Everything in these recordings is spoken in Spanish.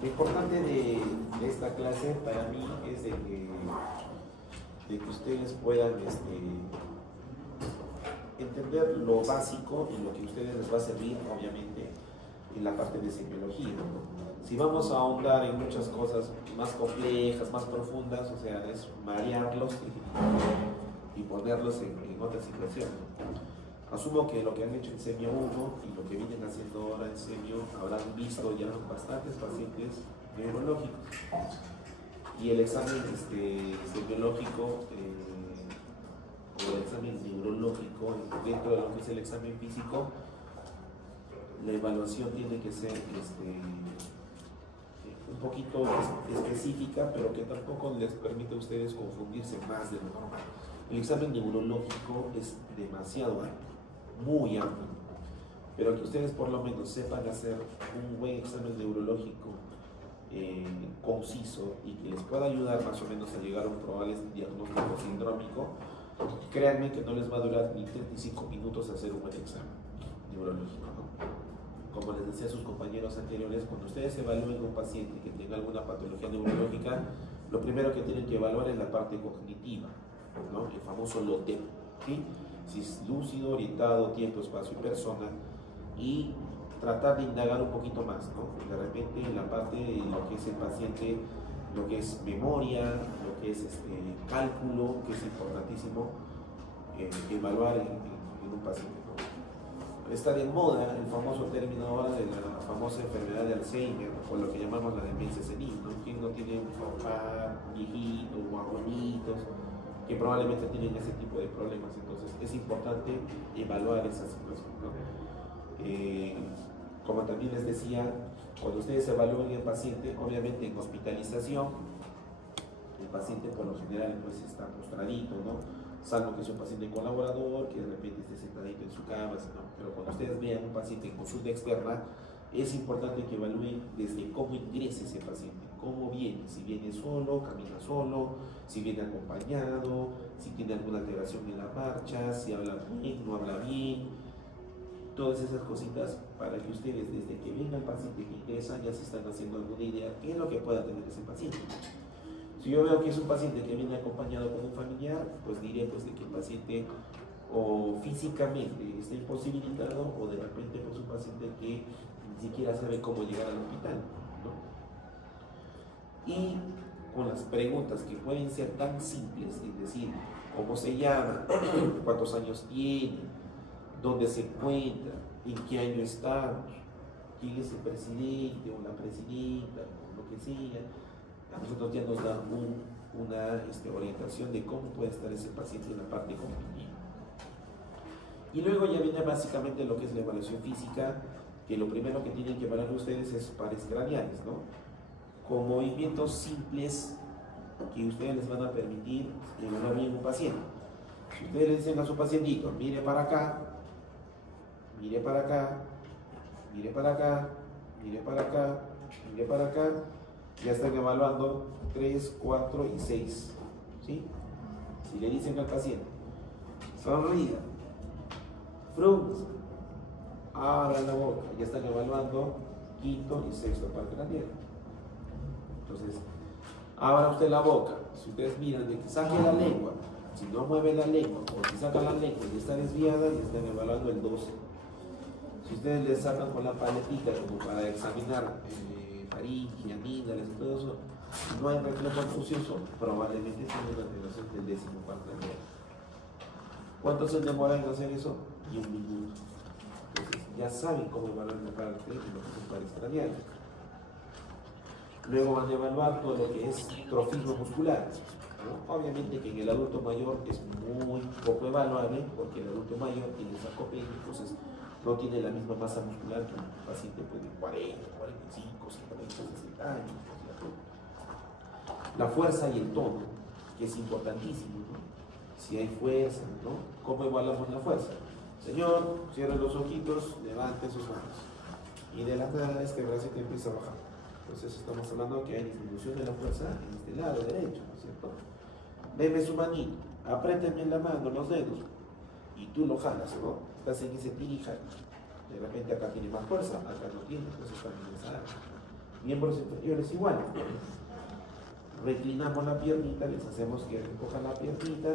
Lo importante de esta clase para mí es de que ustedes puedan entender lo básico y lo que a ustedes les va a servir, obviamente, en la parte de semiología. Si vamos a ahondar en muchas cosas más complejas, más profundas, o sea, es marearlos y ponerlos en otra situación. Asumo que lo que han hecho en Semio 1 y lo que vienen haciendo ahora en Semio habrán visto ya bastantes pacientes neurológicos. Y el examen semiológico o el examen neurológico, dentro de lo que es el examen físico, la evaluación tiene que ser un poquito específica, pero que tampoco les permite a ustedes confundirse más de lo normal. El examen neurológico es demasiado amplio, muy amplio, pero que ustedes por lo menos sepan hacer un buen examen neurológico conciso y que les pueda ayudar más o menos a llegar a un probable diagnóstico sindrómico, créanme que no les va a durar ni 3 ni 5 minutos hacer un buen examen neurológico, ¿no? Como les decía a sus compañeros anteriores, cuando ustedes evalúen a un paciente que tenga alguna patología neurológica, lo primero que tienen que evaluar es la parte cognitiva, ¿no? El famoso LOTEP, ¿sí? Si es lúcido, orientado, tiempo, espacio y persona, y tratar de indagar un poquito más, ¿no? De repente en la parte de lo que es el paciente, lo que es memoria, lo que es cálculo, que es importantísimo evaluar en un paciente, ¿no? Está de moda el famoso término ahora de la famosa enfermedad de Alzheimer, o lo que llamamos la demencia senil, ¿no? ¿Quién no tiene un papá, viejitos o abuelitos que probablemente tienen ese tipo de problemas? Entonces es importante evaluar esa situación, ¿no? Como también les decía, cuando ustedes evalúen el paciente, obviamente en hospitalización, el paciente por lo general pues está postradito, ¿no? Salvo que es un paciente colaborador, que de repente esté sentadito en su cama, ¿no? Pero cuando ustedes vean un paciente en consulta externa, es importante que evalúen desde cómo ingresa ese paciente, cómo viene, si viene solo, camina solo, si viene acompañado, si tiene alguna alteración en la marcha, si habla bien, no habla bien. Todas esas cositas para que ustedes, desde que venga el paciente que ingresa, ya se están haciendo alguna idea qué es lo que pueda tener ese paciente. Si yo veo que es un paciente que viene acompañado con un familiar, pues diré pues de que el paciente o físicamente está imposibilitado, o de repente pues un paciente que ni siquiera sabe cómo llegar al hospital, ¿no? Y con las preguntas que pueden ser tan simples, es decir, cómo se llama, cuántos años tiene, dónde se encuentra, en qué año estamos, quién es el presidente o la presidenta, o lo que sea, a nosotros ya nos da una orientación de cómo puede estar ese paciente en la parte cognitiva. Y luego ya viene básicamente lo que es la evaluación física, que lo primero que tienen que evaluar ustedes es pares craneales, ¿no? Con movimientos simples que ustedes les van a permitir evaluar bien un paciente. Si ustedes le dicen a su pacientito, mire para acá, mire para acá, mire para acá, mire para acá, mire para acá, ya están evaluando 3, 4 y 6, ¿sí? Si le dicen al paciente, sonría, frunza, abra la boca, ya están evaluando quinto y sexto par craneal. Entonces, abra usted la boca, si ustedes miran de que saque la lengua, si no mueve la lengua, o si saca la lengua y está desviada, ya están evaluando el 12. Si ustedes le sacan con la paletita como para examinar faringe, amígdalas y todo eso, no hay reflejo confusioso, probablemente tiene una alteración del 14º craneal. ¿Cuánto se demora en hacer eso? Y 1 minuto. Entonces ya saben cómo evaluar la parte de lo que son pares craneales. Luego van a evaluar todo lo que es trofismo muscular, ¿no? Obviamente que en el adulto mayor es muy poco evaluable, porque el adulto mayor tiene sarcopenia, entonces no tiene la misma masa muscular que un paciente pues, de 40, 45, 50, 60 años. La fuerza y el tono, que es importantísimo, ¿no? Si hay fuerza, ¿no? ¿Cómo evaluamos la fuerza? Señor, cierre los ojitos, levante sus manos. Y de la nada este bracito empieza a bajar. Entonces estamos hablando que hay disminución de la fuerza en este lado derecho, ¿no es cierto? Deme su manito, apriétenme la mano, los dedos. y tú lo jalas, ¿no? Estás en ese tira y jala. De repente acá tiene más fuerza, acá no tiene, entonces también es área. Miembros inferiores igual. Reclinamos la piernita, les hacemos que recojan la piernita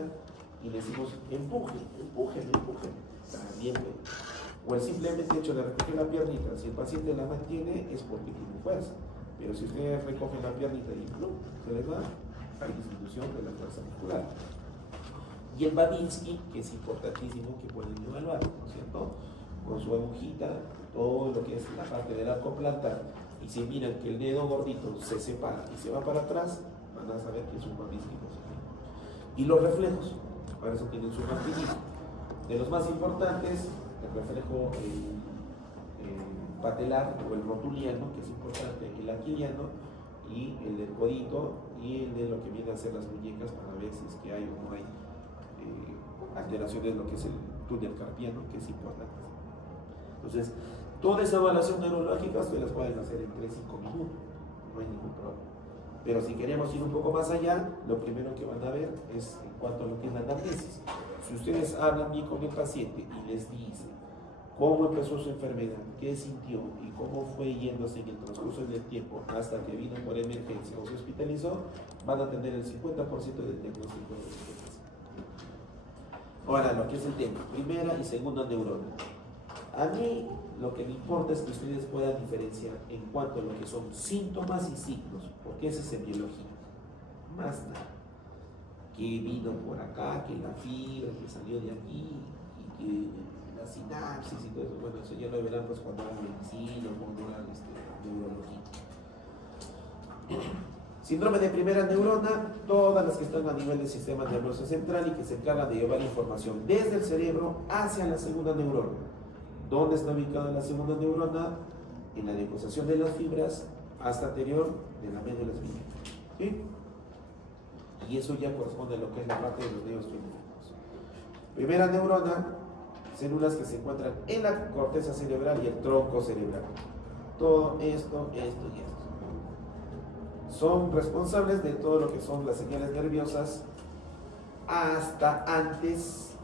y le decimos empuje. También, o el simplemente hecho de recoger la piernita, si el paciente la mantiene es porque tiene fuerza. Pero si ustedes recogen la piernita y no, se les va, hay disminución de la fuerza muscular. Y el Babinski, que es importantísimo que pueden evaluar, ¿no es cierto? Con su agujita, todo lo que es la parte del arco plantar, y si miran que el dedo gordito se separa y se va para atrás, van a saber que es un Babinski positivo. Y los reflejos, para eso tienen su martillito. De los más importantes, el reflejo patelar o el rotuliano, que es importante, el aquiliano, y el del codito, y el de lo que viene a ser las muñecas, para ver si es que hay o no hay alteraciones de lo que es el túnel carpiano, que es importante. Entonces, toda esa evaluación neurológica ustedes las pueden hacer en 3-5 minutos, no hay ningún problema. Pero si queremos ir un poco más allá, lo primero que van a ver es en cuanto a lo que es la anamnesis. Si ustedes hablan bien con el paciente y les dicen cómo empezó su enfermedad, qué sintió y cómo fue yéndose en el transcurso del tiempo hasta que vino por emergencia o se hospitalizó, van a tener el 50% del diagnóstico de este paciente. Ahora, lo que es el tema, primera y segunda neurona. A mí lo que me importa es que ustedes puedan diferenciar en cuanto a lo que son síntomas y signos, porque esa es biología, más nada. Que vino por acá, que la fibra, que salió de aquí, y que la sinapsis y todo eso, bueno, eso ya lo verán pues cuando hagan medicina o cuando hagan neurología. Síndrome de primera neurona, todas las que están a nivel del sistema nervioso central y que se encargan de llevar información desde el cerebro hacia la segunda neurona. ¿Dónde está ubicada la segunda neurona? En la deposición de las fibras hasta anterior de la médula espinal. ¿Sí? Y eso ya corresponde a lo que es la parte de los nervios periféricos. Primera neurona, células que se encuentran en la corteza cerebral y el tronco cerebral. Todo esto y esto. Son responsables de todo lo que son las señales nerviosas hasta antes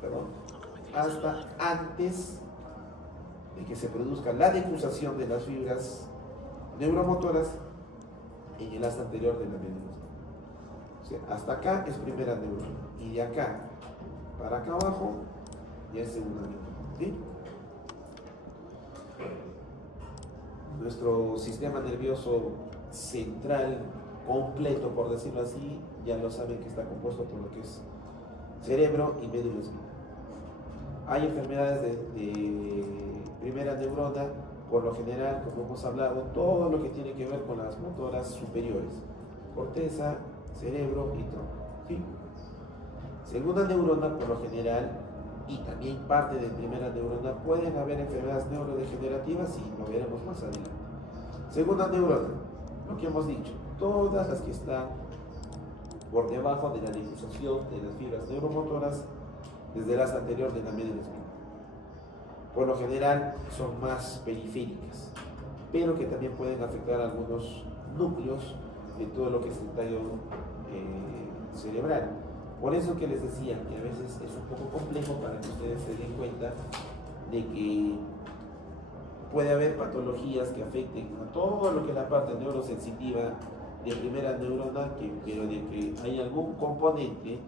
de que se produzca la difusación de las fibras neuromotoras en el asta anterior de la médula. O sea, hasta acá es primera neurona y de acá para acá abajo ya es segunda neurona. ¿Sí? Nuestro sistema nervioso central completo, por decirlo así, ya lo saben que está compuesto por lo que es cerebro y médula espinal. Hay enfermedades de primera neurona, por lo general, como hemos hablado, todo lo que tiene que ver con las motoras superiores, corteza, cerebro y tronco. ¿Sí? Segunda neurona, por lo general, y también parte de primera neurona, pueden haber enfermedades neurodegenerativas y lo veremos más adelante. Segunda neurona, lo que hemos dicho, todas las que están por debajo de la difusación de las fibras neuromotoras desde el asta anterior de la médula espinal. Por lo general son más periféricas, pero que también pueden afectar algunos núcleos de todo lo que es el tallo cerebral. Por eso que les decía que a veces es un poco complejo para que ustedes se den cuenta de que puede haber patologías que afecten a todo lo que es la parte neurosensitiva de primera neurona, pero de que hay algún componente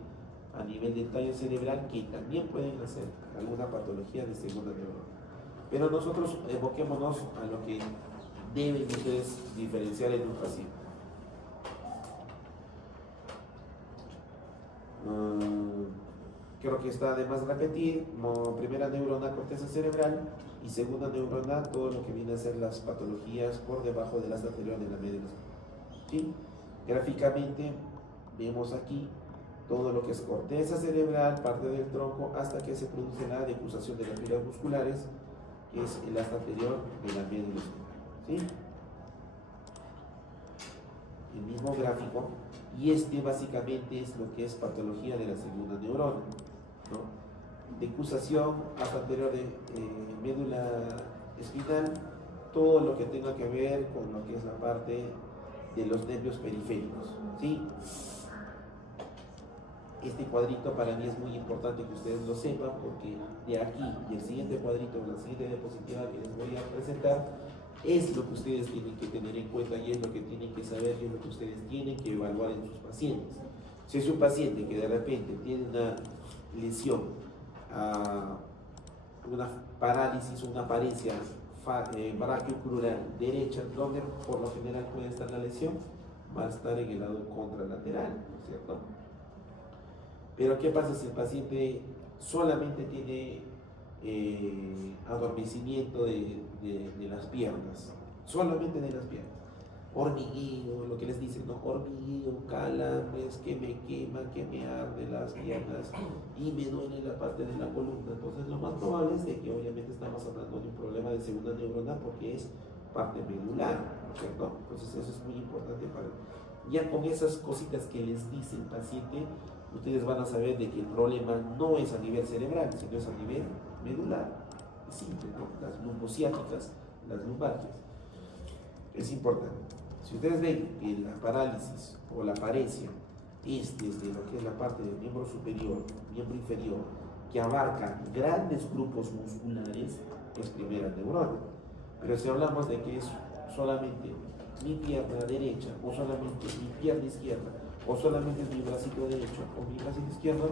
a nivel del tallo cerebral que también pueden hacer alguna patología de segunda neurona. Pero nosotros enfoquémonos a lo que deben ustedes diferenciar en un paciente. Creo que está de más repetir, como primera neurona, corteza cerebral, y segunda neurona, todo lo que viene a ser las patologías por debajo del asta anterior de la médula. ¿Sí? Gráficamente vemos aquí todo lo que es corteza cerebral, parte del tronco, hasta que se produce la difusación de las fibras musculares, que es el asta anterior de la médula. ¿Sí? El mismo gráfico, y este básicamente es lo que es patología de la segunda neurona, ¿no? Difusación hasta anterior de médula espinal, todo lo que tenga que ver con lo que es la parte de los nervios periféricos. ¿Sí? Este cuadrito para mí es muy importante que ustedes lo sepan, porque de aquí y el siguiente cuadrito, la siguiente diapositiva que les voy a presentar, es lo que ustedes tienen que tener en cuenta y es lo que tienen que saber y es lo que ustedes tienen que evaluar en sus pacientes. Si es un paciente que de repente tiene una lesión, una parálisis o una paresia brachiocrural derecha, donde por lo general puede estar la lesión, va a estar en el lado contralateral, ¿no es cierto? Pero ¿qué pasa si el paciente solamente tiene adormecimiento de las piernas? Solamente de las piernas. Hormigueo, lo que les dicen, ¿no? Hormigueo, calambres, que me quema, que me arde las piernas y me duele la parte de la columna. Entonces lo más probable es de que obviamente estamos hablando de un problema de segunda neurona porque es parte medular, ¿no es cierto? Entonces eso es muy importante para... Ya con esas cositas que les dice el paciente, ustedes van a saber de que el problema no es a nivel cerebral, sino es a nivel medular. Es simple, ¿no? Las lumbociáticas, las lumbalgias. Es importante. Si ustedes ven que la parálisis o la paresia es desde lo que es la parte del miembro superior, miembro inferior, que abarca grandes grupos musculares, es primera neurona. Pero si hablamos de que es solamente mi pierna derecha, o solamente mi pierna izquierda, o solamente mi bracito derecho o mi bracito izquierdo,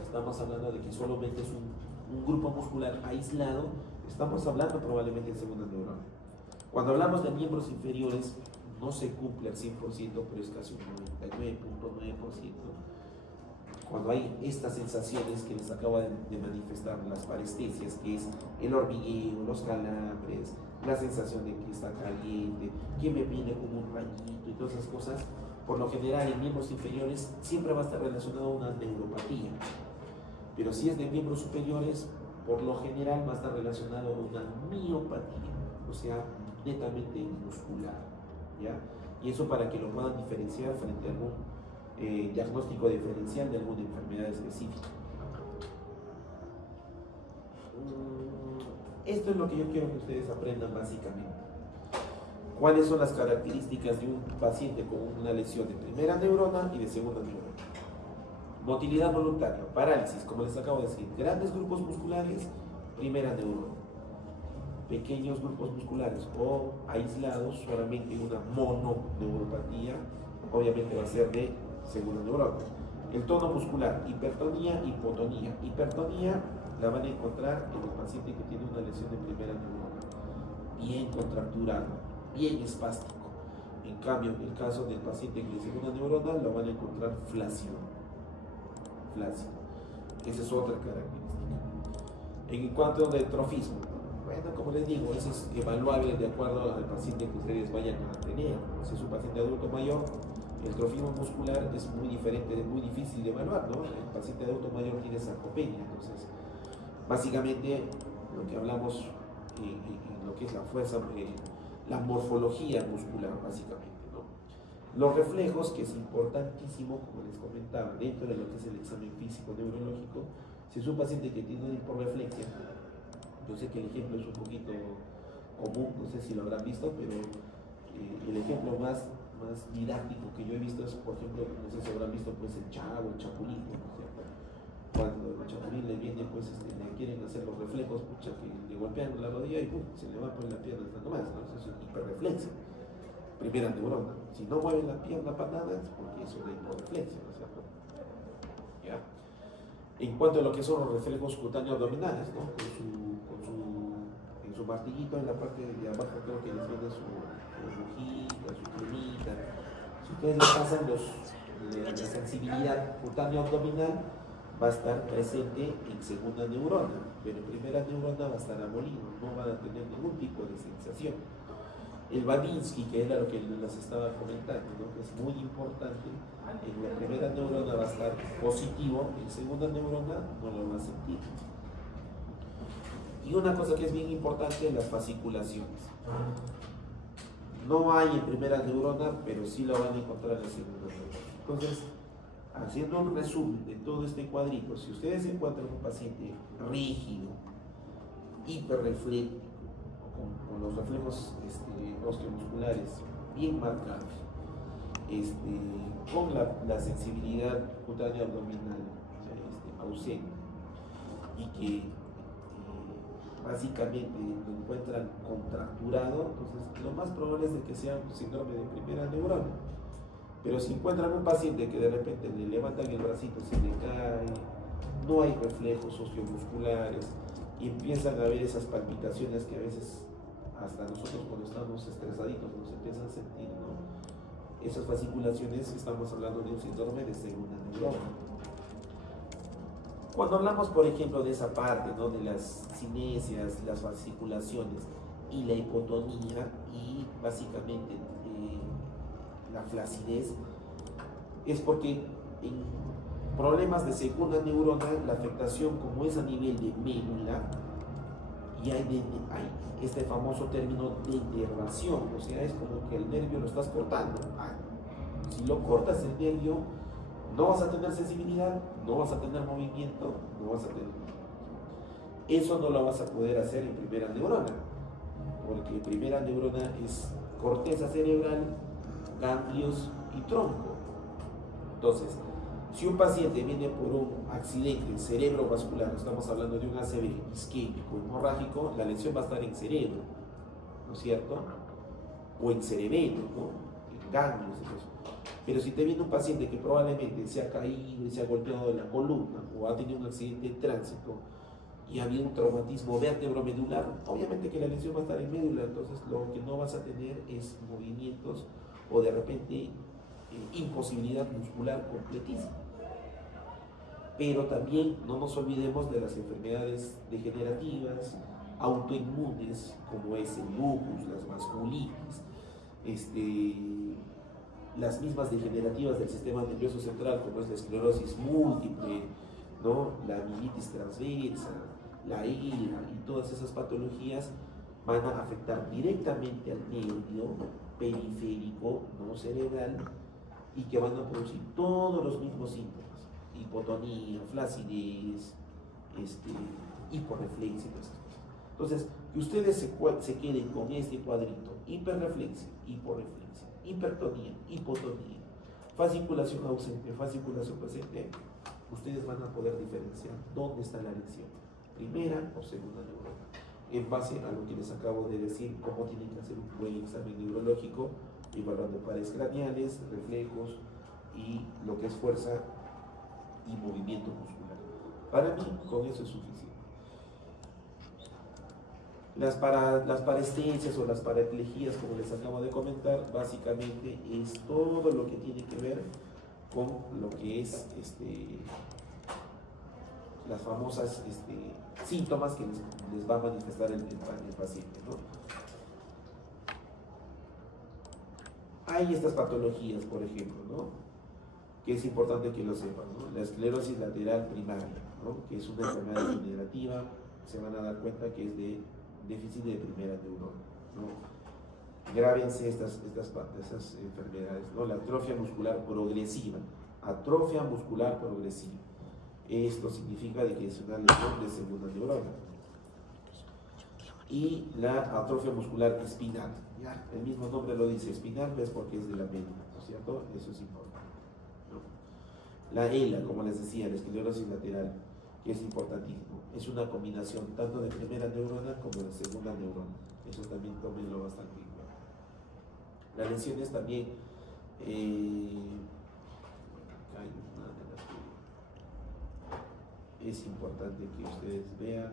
estamos hablando de que solamente es un grupo muscular aislado, estamos hablando probablemente de segunda neurona. Cuando hablamos de miembros inferiores, no se cumple al 100%, pero es casi un 99.9%. Cuando hay estas sensaciones que les acabo de manifestar, las parestesias, que es el hormigueo, los calambres, la sensación de que está caliente, que me viene como un rayito y todas esas cosas, por lo general en miembros inferiores siempre va a estar relacionado a una neuropatía. Pero si es de miembros superiores, por lo general va a estar relacionado a una miopatía, o sea, netamente muscular, ¿ya? Y eso para que lo puedan diferenciar frente a algún diagnóstico diferencial de alguna enfermedad específica. Esto es lo que yo quiero que ustedes aprendan básicamente. ¿Cuáles son las características de un paciente con una lesión de primera neurona y de segunda neurona? Motilidad voluntaria, parálisis, como les acabo de decir, grandes grupos musculares, primera neurona. Pequeños grupos musculares o aislados, solamente una mononeuropatía, obviamente va a ser de segunda neurona. El tono muscular, hipertonía, hipotonía. Hipertonía la van a encontrar en el paciente que tiene una lesión de primera neurona, bien contracturado, bien espástico. En cambio, en el caso del paciente que tiene segunda neurona, lo van a encontrar flácido. Flácido. Esa es otra característica. En cuanto de trofismo, bueno, como les digo, eso es evaluable de acuerdo al paciente que ustedes vayan a tener. Si es un paciente adulto mayor, el trofismo muscular es muy diferente, es muy difícil de evaluar, ¿no? El paciente adulto mayor tiene sarcopenia, entonces, básicamente, lo que hablamos en lo que es la fuerza, la morfología muscular, básicamente, ¿no? Los reflejos, que es importantísimo, como les comentaba, dentro de lo que es el examen físico neurológico, si es un paciente que tiene una hiporreflexia, yo sé que el ejemplo es un poquito común, no sé si lo habrán visto, pero el ejemplo más didáctico que yo he visto es, por ejemplo, no sé si habrán visto pues el chavo, el chapulín, ¿no es cierto? Cuando el chapulín le viene, pues le quieren hacer los reflejos, pucha, que le golpean la rodilla y se le va por la pierna hasta nomás, ¿no? Eso es hiperreflexia, primera neurona. Si no mueve la pierna para nada es porque es una hiporreflexia, ¿no es cierto? ¿Ya? En cuanto a lo que son los reflejos cutáneos abdominales, ¿no? En su martillito en la parte de abajo creo que les viene su rujita, su cremita. Si ustedes le pasan la sensibilidad cutáneo abdominal, va a estar presente en segunda neurona, pero en primera neurona va a estar abolido, no van a tener ningún tipo de sensación. El Babinski, que era lo que les estaba comentando, ¿no? Que es muy importante, en la primera neurona va a estar positivo, en segunda neurona no lo va a sentir. Y una cosa que es bien importante, las fasciculaciones. No hay en primera neurona, pero sí lo van a encontrar en segunda neurona. Entonces, haciendo un resumen de todo este cuadrito, si ustedes encuentran un paciente rígido, hiperrefléctico, con los reflejos osteomusculares bien marcados, con la sensibilidad cutánea abdominal ausente, y que básicamente lo encuentran contracturado, entonces lo más probable es de que sea un síndrome de primera neurona. Pero si encuentran un paciente que de repente le levantan el bracito, se le cae, no hay reflejos sociomusculares y empiezan a ver esas palpitaciones que a veces hasta nosotros cuando estamos estresaditos nos empiezan a sentir, ¿no? Esas fasciculaciones, estamos hablando de un síndrome de segunda neurona. Cuando hablamos, por ejemplo, de esa parte, ¿no?, de las cinesias, las fasciculaciones y la hipotonía y básicamente la flacidez, es porque en problemas de segunda neurona la afectación, como es a nivel de médula, y hay este famoso término de inervación, o sea, es como que el nervio lo estás cortando. Si lo cortas el nervio, no vas a tener sensibilidad, no vas a tener movimiento, no vas a tener... Eso no lo vas a poder hacer en primera neurona, porque primera neurona es corteza cerebral, ganglios y tronco. Entonces, si un paciente viene por un accidente cerebrovascular, estamos hablando de un ACV isquémico hemorrágico, la lesión va a estar en cerebro, ¿no es cierto? O en cerebelo, ¿no?, en ganglios. Pero si te viene un paciente que probablemente se ha caído y se ha golpeado de la columna, o ha tenido un accidente de tránsito y ha habido un traumatismo vértebro-medular, obviamente que la lesión va a estar en médula, entonces lo que no vas a tener es movimientos o de repente imposibilidad muscular completísima. Pero también no nos olvidemos de las enfermedades degenerativas, autoinmunes, como es el lupus, las vasculitis, las mismas degenerativas del sistema nervioso central, como es la esclerosis múltiple, ¿no?, la mielitis transversa, la ELA, y todas esas patologías van a afectar directamente al nervio periférico, no cerebral, y que van a producir todos los mismos síntomas: hipotonía, flacidez, hiporreflexia y todas esas cosas. Entonces, que ustedes se queden con este cuadrito: hiperreflexia, hiporreflexia, hipertonía, hipotonía, fasciculación ausente, fasciculación presente, ustedes van a poder diferenciar dónde está la lesión, primera o segunda neurona, en base a lo que les acabo de decir, cómo tienen que hacer un buen examen neurológico, evaluando pares craneales, reflejos y lo que es fuerza y movimiento muscular. Para mí, con eso es suficiente. Las parestesias o las paraplejías, como les acabo de comentar, básicamente es todo lo que tiene que ver con lo que es las famosas síntomas que les va a manifestar el paciente, ¿no? Hay estas patologías, por ejemplo, ¿no?, que es importante que lo sepan, ¿no? La esclerosis lateral primaria, ¿no?, que es una enfermedad degenerativa, se van a dar cuenta que es de déficit de primera neurona, ¿no? Grábense esas enfermedades, ¿no? La atrofia muscular progresiva, esto significa de que es una lesión de segunda neurona. Y la atrofia muscular espinal, ¿ya? El mismo nombre lo dice, espinal, es porque es de la médula, ¿no es cierto? Eso es importante, ¿no? La ELA, como les decía, la esclerosis lateral, que es importantísimo, es una combinación tanto de primera neurona como de segunda neurona. Eso también tómenlo bastante bien. Las lesiones también, es importante que ustedes vean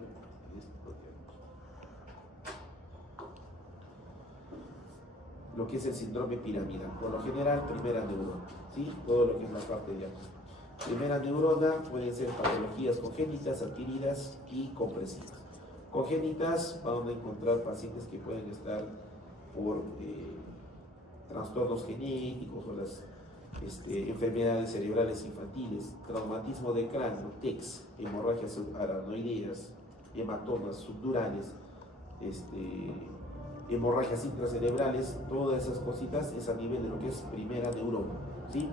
lo que es el síndrome piramidal. Por lo general, primera neurona, ¿sí? Todo lo que es la parte de abajo. Primera neurona pueden ser patologías congénitas, adquiridas y compresivas. Congénitas, van a encontrar pacientes que pueden estar por trastornos genéticos o las enfermedades cerebrales infantiles, traumatismo de cráneo, TECS, hemorragias subaracnoideas, hematomas subdurales, hemorragias intracerebrales, todas esas cositas es a nivel de lo que es primera neurona, ¿sí?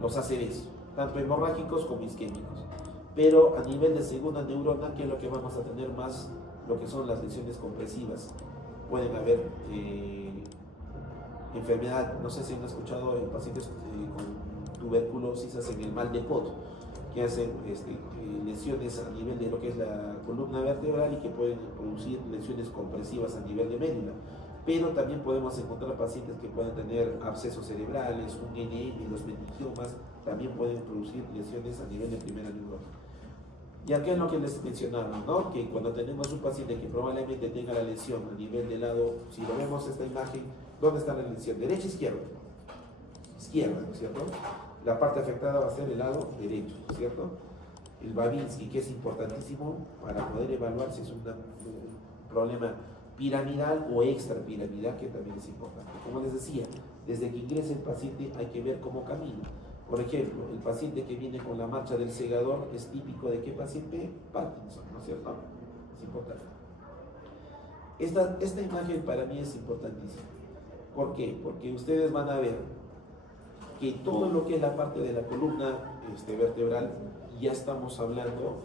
Los ACVs, tanto hemorrágicos como isquémicos. Pero a nivel de segunda neurona, ¿qué es lo que vamos a tener más? Lo que son las lesiones compresivas. Pueden haber enfermedad, no sé si han escuchado en pacientes con tuberculosis hacen el mal de Pot, que hacen lesiones a nivel de lo que es la columna vertebral y que pueden producir lesiones compresivas a nivel de médula. Pero también podemos encontrar pacientes que puedan tener abscesos cerebrales, un NM, los meningiomas, también pueden producir lesiones a nivel de primera neurona. Y acá es lo que les mencionaba, ¿no? Que cuando tenemos un paciente que probablemente tenga la lesión a nivel del lado, si lo vemos esta imagen, ¿dónde está la lesión? ¿Derecha o izquierda? Izquierda, ¿no es cierto? La parte afectada va a ser el lado derecho, ¿no es cierto? El Babinski, que es importantísimo para poder evaluar si es un problema piramidal o extrapiramidal, que también es importante. Como les decía, desde que ingresa el paciente hay que ver cómo camina. Por ejemplo, el paciente que viene con la marcha del segador es típico de qué paciente? Parkinson, ¿no es cierto? Es importante. Esta imagen para mí es importantísima. ¿Por qué? Porque ustedes van a ver que todo lo que es la parte de la columna vertebral, ya estamos hablando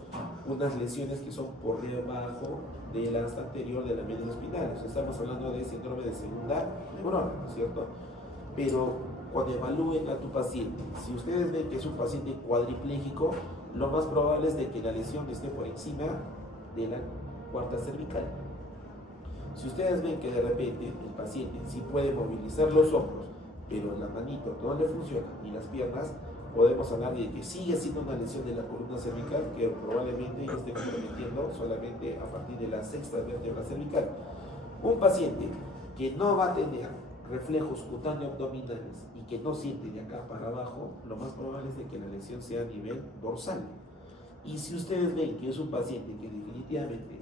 unas lesiones que son por debajo del asta anterior de la médula espinal. O sea, estamos hablando de síndrome de segunda neurona, ¿no es cierto? Pero cuando evalúen a tu paciente, si ustedes ven que es un paciente cuadripléjico, lo más probable es de que la lesión esté por encima de la cuarta cervical. Si ustedes ven que de repente el paciente sí puede movilizar los hombros, pero la manito no le funciona, ni las piernas, podemos hablar de que sigue siendo una lesión de la columna cervical que probablemente esté comprometiendo solamente a partir de la sexta vértebra cervical. Un paciente que no va a tener reflejos cutáneo-abdominales y que no siente de acá para abajo, lo más probable es de que la lesión sea a nivel dorsal. Y si ustedes ven que es un paciente que definitivamente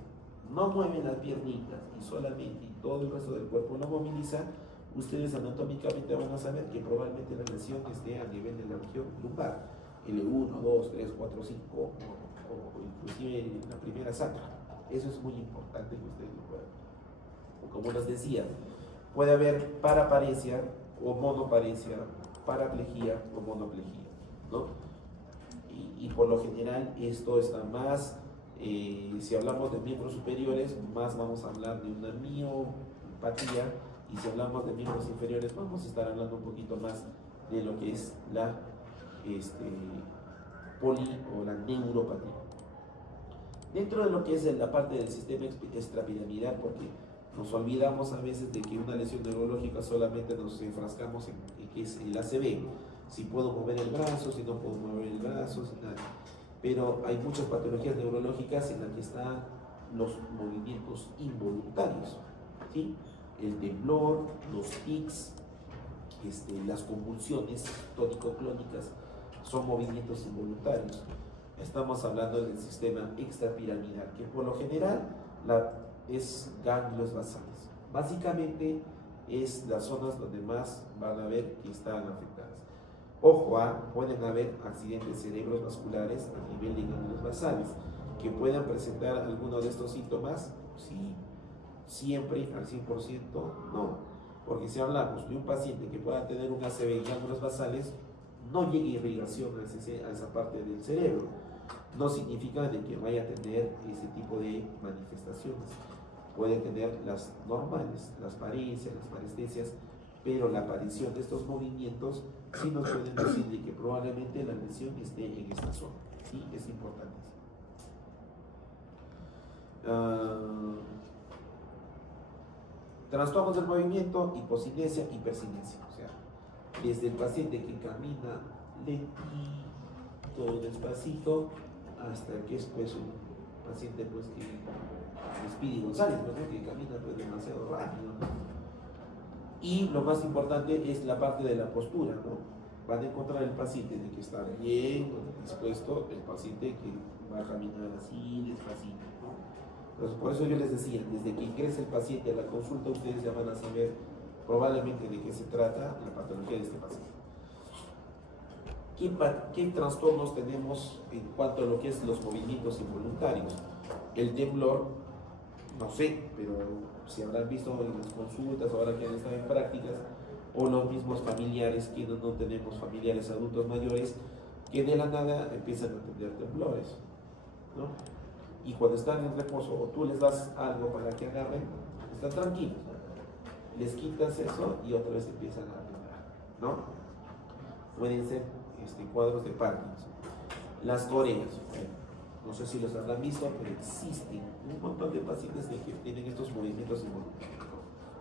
no mueve las piernitas y solamente todo el resto del cuerpo lo moviliza, ustedes anatómicamente van a saber que probablemente la lesión esté a nivel de la región lumbar, L1, 2, 3, 4, 5 o inclusive en la primera sacra. Eso es muy importante que ustedes lo puedan. Como les decía, puede haber paraparesia o monoparesia, paraplegia o monoplejía, ¿no? Y por lo general esto está más, si hablamos de miembros superiores, más vamos a hablar de una miopatía, y si hablamos de miembros inferiores, vamos a estar hablando un poquito más de lo que es la poli o la neuropatía. Dentro de lo que es la parte del sistema extrapiramidal, porque nos olvidamos a veces de que una lesión neurológica solamente nos enfrascamos en que es el ACV, si puedo mover el brazo, si no puedo mover el brazo, si nada. Pero hay muchas patologías neurológicas en las que están los movimientos involuntarios, ¿sí? El temblor, los tics, las convulsiones tónico-clónicas son movimientos involuntarios. Estamos hablando del sistema extrapiramidal, que por lo general es ganglios basales. Básicamente es las zonas donde más van a ver que están afectadas. Ojo, pueden haber accidentes cerebrovasculares a nivel de ganglios basales que puedan presentar alguno de estos síntomas. Sí, siempre al 100% no, porque si hablamos de un paciente que pueda tener un ACV en ganglios basales, no llega irrigación a esa parte del cerebro, no significa de que vaya a tener ese tipo de manifestaciones. Puede tener las normales, las paresias, las parestesias, pero la aparición de estos movimientos sí nos pueden decir de que probablemente la lesión esté en esta zona. Sí, es importante. Trastornos del movimiento, hipocinesia, hipercinesia. O sea, desde el paciente que camina lentito, despacito, hasta que es pues un paciente pues que Speedy González, ¿no? Que camina pues demasiado rápido, ¿no? Y lo más importante es la parte de la postura, ¿no? Van a encontrar el paciente de que está bien dispuesto, el paciente que va a caminar así, despacito, ¿no? Entonces, por eso yo les decía, desde que ingresa el paciente a la consulta, ustedes ya van a saber probablemente de qué se trata la patología de este paciente. ¿Qué trastornos tenemos en cuanto a lo que es los movimientos involuntarios? El temblor, no sé, pero si habrán visto en las consultas, ahora que han estado en prácticas, o los mismos familiares, que no tenemos familiares adultos mayores, que de la nada empiezan a tener temblores, ¿no? Y cuando están en reposo, o tú les das algo para que agarren, están tranquilos, ¿no? les quitas eso y otra vez empiezan a temblar, ¿no? Pueden ser cuadros de Parkinson. Las coreas, no sé si los habrán visto, pero existen un montón de pacientes que tienen estos movimientos involuntarios.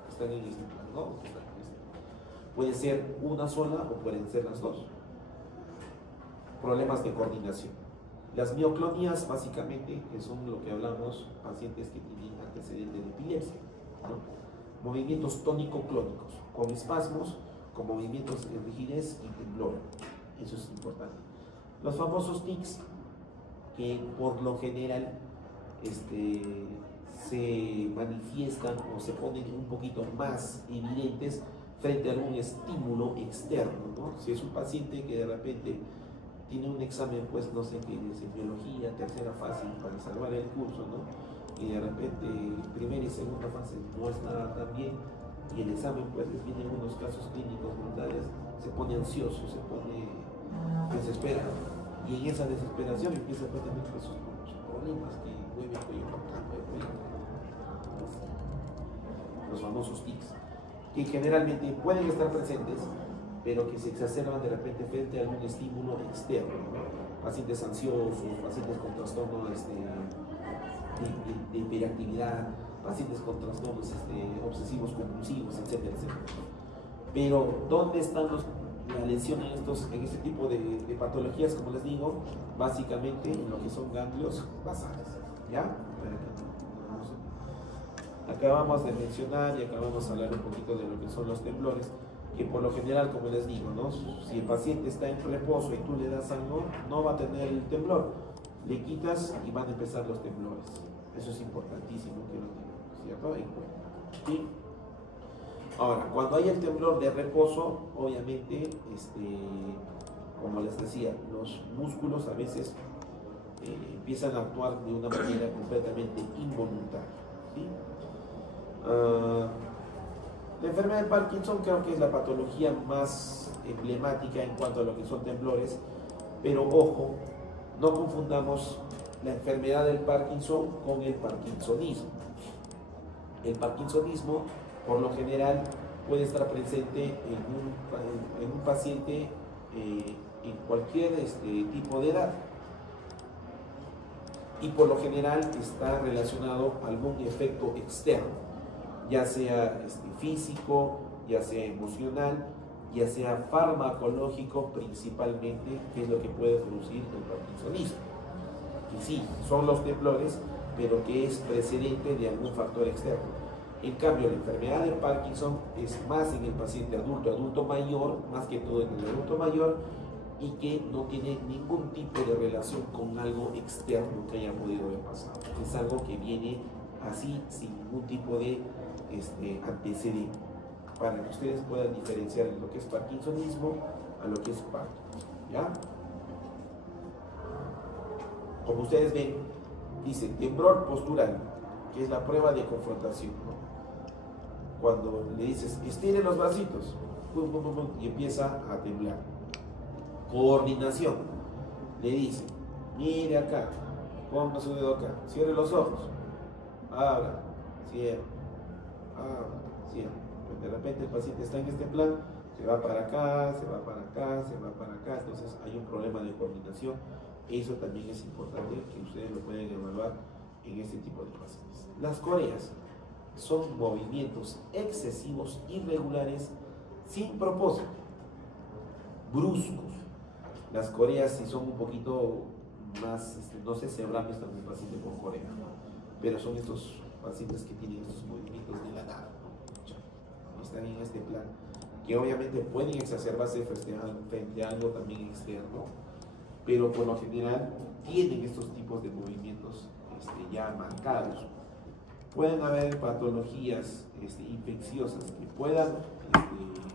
Están en este plan, ¿no? Puede ser una sola o pueden ser las dos. Problemas de coordinación. Las mioclonías, básicamente, que son lo que hablamos, pacientes que tienen antecedentes de epilepsia, ¿no? Movimientos tónico-clónicos, con espasmos, con movimientos de rigidez y temblor. Eso es importante. Los famosos tics, que por lo general se manifiestan o se ponen un poquito más evidentes frente a algún estímulo externo, ¿no? Si es un paciente que de repente tiene un examen, pues no sé qué es, en biología, tercera fase para salvar el curso, ¿no? Y de repente primera y segunda fase no es nada tan bien, y el examen pues les vienen unos casos clínicos brutales, se pone ansioso, se pone desesperado, y en esa desesperación empieza a tener pues, sus problemas que mueven el cuello cortando, los famosos tics, que generalmente pueden estar presentes, pero que se exacerban de repente frente a algún estímulo externo, ¿no? Pacientes ansiosos, pacientes con trastornos de hiperactividad, pacientes con trastornos obsesivos compulsivos, etcétera, etcétera. Pero, ¿dónde están la lesión en este tipo de patologías? Como les digo, básicamente en lo que son ganglios basales, ¿ya? Acabamos de mencionar y acabamos de hablar un poquito de lo que son los temblores, que por lo general, como les digo, ¿no? Si el paciente está en reposo y tú le das algo, no va a tener el temblor. Le quitas y van a empezar los temblores. Eso es importantísimo que lo tengamos, ¿cierto? En cuenta. ¿Sí? Ahora, cuando hay el temblor de reposo, obviamente, como les decía, los músculos a veces empiezan a actuar de una manera completamente involuntaria, ¿sí? La enfermedad de Parkinson creo que es la patología más emblemática en cuanto a lo que son temblores, pero ojo, no confundamos la enfermedad del Parkinson con el parkinsonismo. El parkinsonismo, por lo general, puede estar presente en un paciente en cualquier tipo de edad, y por lo general está relacionado a algún efecto externo, ya sea físico, ya sea emocional, ya sea farmacológico principalmente, que es lo que puede producir el parkinsonismo. Que sí, son los temblores, pero que es precedente de algún factor externo. En cambio, la enfermedad de Parkinson es más en el paciente adulto mayor, más que todo en el adulto mayor, y que no tiene ningún tipo de relación con algo externo que haya podido haber pasado. Es algo que viene así, sin ningún tipo de antecedente, para que ustedes puedan diferenciar lo que es parkinsonismo a lo que es Parkinson, ¿ya? Como ustedes ven, dice temblor postural, que es la prueba de confrontación, ¿no? Cuando le dices, estire los bracitos, pum, pum, pum, pum, y empieza a temblar. Coordinación, le dice, mire acá, ponga su dedo acá, cierre los ojos, abra, cierra, cierra. Pues de repente el paciente está en este plan, se va para acá, se va para acá, se va para acá, entonces hay un problema de coordinación. Eso también es importante que ustedes lo pueden evaluar en este tipo de pacientes. Las coreas son movimientos excesivos, irregulares, sin propósito, bruscos. Las coreas sí son un poquito más, no sé si habrán visto algún paciente con corea, ¿no? Pero son estos pacientes que tienen estos movimientos de la nada, ¿no? Están en este plan, que obviamente pueden exacerbarse frente a algo también externo, pero por lo general tienen estos tipos de movimientos ya marcados. Pueden haber patologías infecciosas que puedan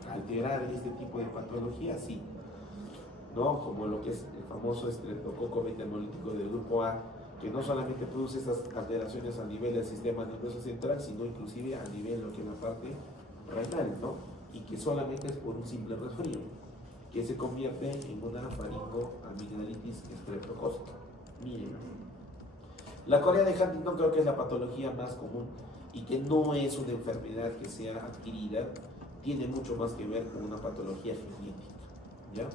alterar este tipo de patologías, sí, ¿no? Como lo que es el famoso estreptococo beta-hemolítico del grupo A, que no solamente produce estas alteraciones a nivel del sistema nervioso central, sino inclusive a nivel de lo que es la parte renal, ¿no? Y que solamente es por un simple resfrío, que se convierte en una faringoamigdalitis estreptocócica. Miren, La corea de Huntington creo que es la patología más común y que no es una enfermedad que sea adquirida, tiene mucho más que ver con una patología genética, ¿ya?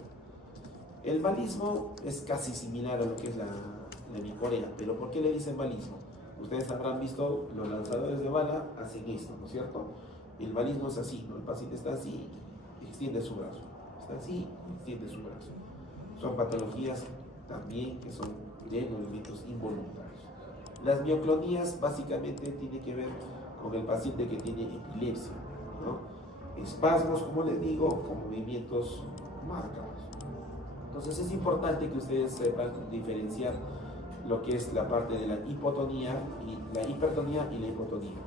El balismo es casi similar a lo que es la hemicorea, pero ¿por qué le dicen balismo? Ustedes habrán visto, los lanzadores de bala hacen esto, ¿no es cierto? El balismo es así, ¿no? El paciente está así, extiende su brazo, está así, extiende su brazo. Son patologías también que son de movimientos involuntarios. Las mioclonías básicamente tienen que ver con el paciente que tiene epilepsia, ¿no? Espasmos, como les digo, con movimientos marcados. Entonces es importante que ustedes sepan diferenciar lo que es la parte de la hipotonía y la hipertonía y la hipotonía.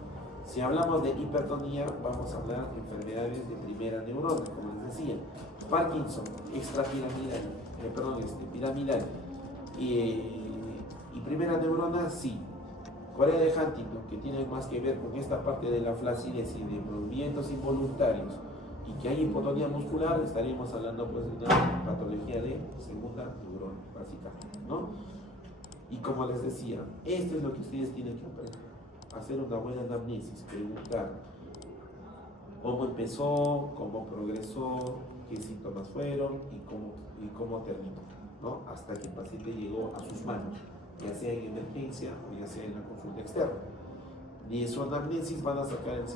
Si hablamos de hipertonía, vamos a hablar de enfermedades de primera neurona, como les decía, Parkinson, extrapiramidal, piramidal y primera neurona, sí. Corea de Huntington, que tiene más que ver con esta parte de la flacidez y de movimientos involuntarios, y que hay hipotonía muscular, estaríamos hablando pues de una patología de segunda neurona, básicamente, ¿no? Y como les decía, esto es lo que ustedes tienen que aprender, hacer una buena anamnesis, preguntar cómo empezó, cómo progresó, qué síntomas fueron y cómo terminó, ¿no? Hasta que el paciente llegó a sus manos, ya sea en emergencia o ya sea en la consulta externa. De su anamnesis van a sacar el 50%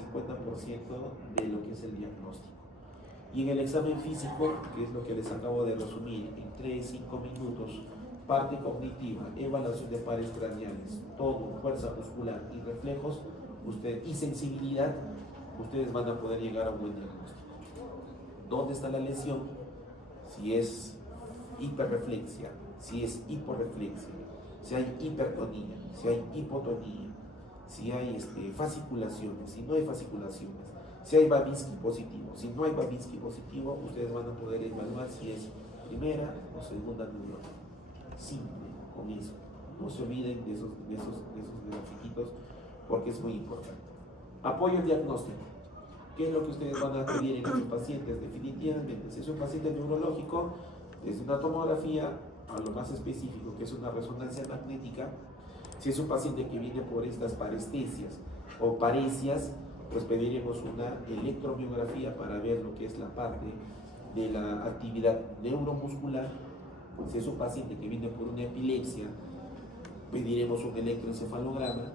de lo que es el diagnóstico. Y en el examen físico, que es lo que les acabo de resumir en 3-5 minutos, parte cognitiva, evaluación de pares craneales, todo, fuerza muscular y reflejos, y sensibilidad, ustedes van a poder llegar a un buen diagnóstico. ¿Dónde está la lesión? Si es hiperreflexia, si es hiporreflexia, si hay hipertonía, si hay hipotonía, si hay fasciculaciones, si no hay fasciculaciones, si hay Babinski positivo, si no hay Babinski positivo, ustedes van a poder evaluar si es primera o segunda neurona. Simple con eso. No se olviden de esos grafiquitos porque es muy importante. Apoyo diagnóstico. ¿Qué es lo que ustedes van a pedir en estos pacientes? Definitivamente, si es un paciente neurológico, es una tomografía a lo más específico, que es una resonancia magnética. Si es un paciente que viene por estas parestesias o paresias, pues pediremos una electromiografía para ver lo que es la parte de la actividad neuromuscular. Si es un paciente que viene por una epilepsia, pediremos un electroencefalograma.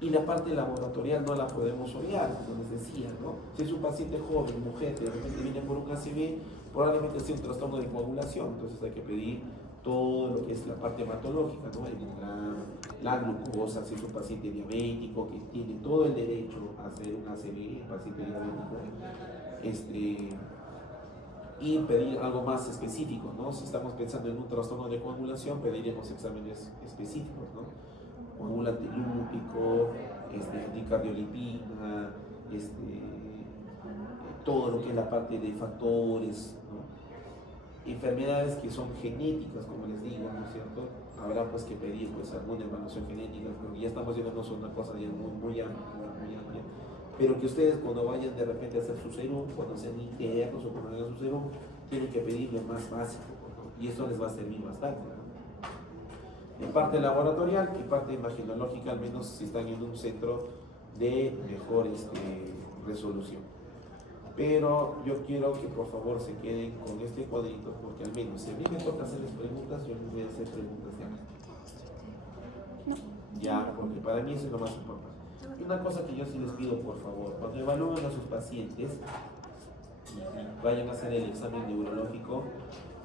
Y la parte laboratorial no la podemos obviar, como les decía, ¿no? Si es un paciente joven, mujer, que de repente viene por un ACV, probablemente sea un trastorno de coagulación, entonces hay que pedir todo lo que es la parte hematológica, ¿no? El hemograma, la glucosa, si es un paciente diabético que tiene todo el derecho a hacer un ACV, paciente diabético, y pedir algo más específico, ¿no? Si estamos pensando en un trastorno de coagulación, pediremos exámenes específicos, ¿no? Coagulante lúpico, anticardiolipina, todo lo que es la parte de factores, ¿no? Enfermedades que son genéticas, como les digo, ¿no es cierto? Habrá pues que pedir pues alguna evaluación genética, porque ya estamos yendo a una cosa ya muy amplia, pero que ustedes cuando vayan de repente a hacer su serum, cuando sean internos o cuando hagan su serum, tienen que pedir lo más básico, ¿no? Y eso les va a servir bastante, ¿no? En parte laboratorial y parte imaginológica, al menos si están en un centro de mejor resolución. Pero yo quiero que por favor se queden con este cuadrito, porque al menos si a mí me toca hacerles preguntas, yo les voy a hacer preguntas ya, porque para mí eso es lo más importante. Y una cosa que yo sí les pido, por favor, cuando evalúen a sus pacientes y vayan a hacer el examen neurológico,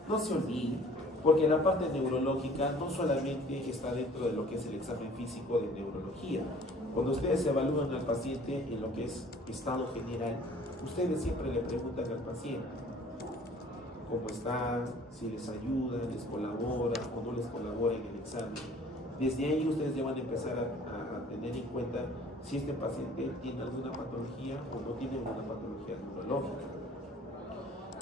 no se olviden, porque la parte neurológica no solamente está dentro de lo que es el examen físico de neurología. Cuando ustedes evalúan al paciente en lo que es estado general, ustedes siempre le preguntan al paciente cómo está, si les ayuda, les colabora o no les colabora en el examen. Desde ahí ustedes ya van a empezar a tener en cuenta si este paciente tiene alguna patología o no tiene alguna patología neurológica.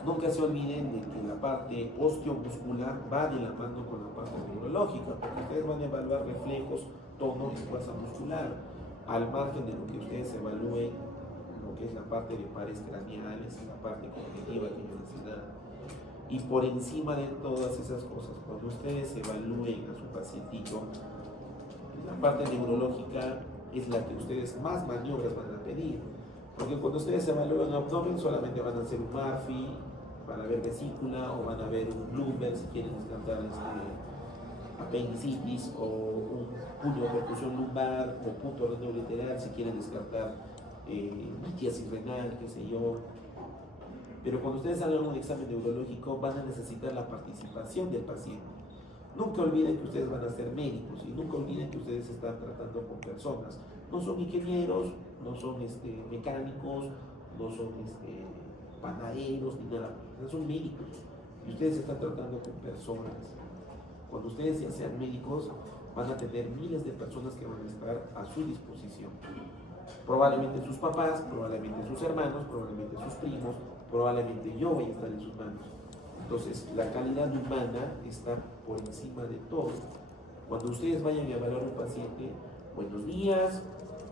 Nunca se olviden de que la parte osteomuscular va de la mano con la parte neurológica, porque ustedes van a evaluar reflejos, tono y fuerza muscular, al margen de lo que ustedes evalúen, lo que es la parte de pares craneales, la parte cognitiva que yo mencionaba. Y por encima de todas esas cosas, cuando ustedes evalúen a su pacientito, La parte neurológica es la que ustedes más maniobras van a pedir, porque cuando ustedes evalúan abdomen solamente van a hacer un Murphy para ver vesícula, o van a ver un Bloomberg si quieren descartar apendicitis, o un puño de percusión lumbar, o punto renal si quieren descartar litiasis renal, qué sé yo. Pero cuando ustedes hagan un examen neurológico van a necesitar la participación del paciente. Nunca olviden que ustedes van a ser médicos, y nunca olviden que ustedes están tratando con personas. No son ingenieros, no son mecánicos, no son panaderos ni nada. Son médicos y ustedes están tratando con personas. Cuando ustedes ya sean médicos van a tener miles de personas que van a estar a su disposición. Probablemente sus papás, probablemente sus hermanos, probablemente sus primos, probablemente yo voy a estar en sus manos. Entonces, la calidad humana está por encima de todo. Cuando ustedes vayan a evaluar a un paciente, buenos días,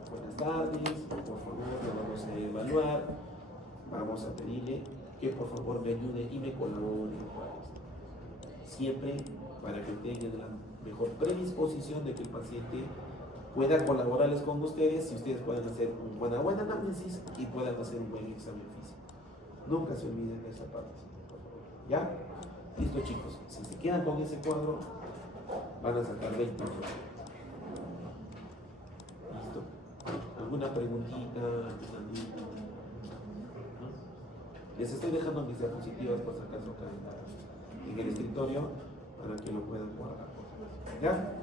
buenas tardes, por favor, lo vamos a evaluar, vamos a pedirle que por favor me ayude y me colabore. Siempre para que tengan la mejor predisposición de que el paciente pueda colaborarles con ustedes, y ustedes puedan hacer un buen análisis y puedan hacer un buen examen físico. Nunca se olviden de esa parte. ¿Ya? Listo, chicos. Si se quedan con ese cuadro, van a sacar 20. Listo. ¿Alguna preguntita? ¿No? Les estoy dejando mis diapositivas por si acaso acá en el escritorio para que lo puedan guardar. ¿Ya?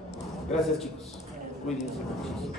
Gracias, chicos. Cuídense mucho.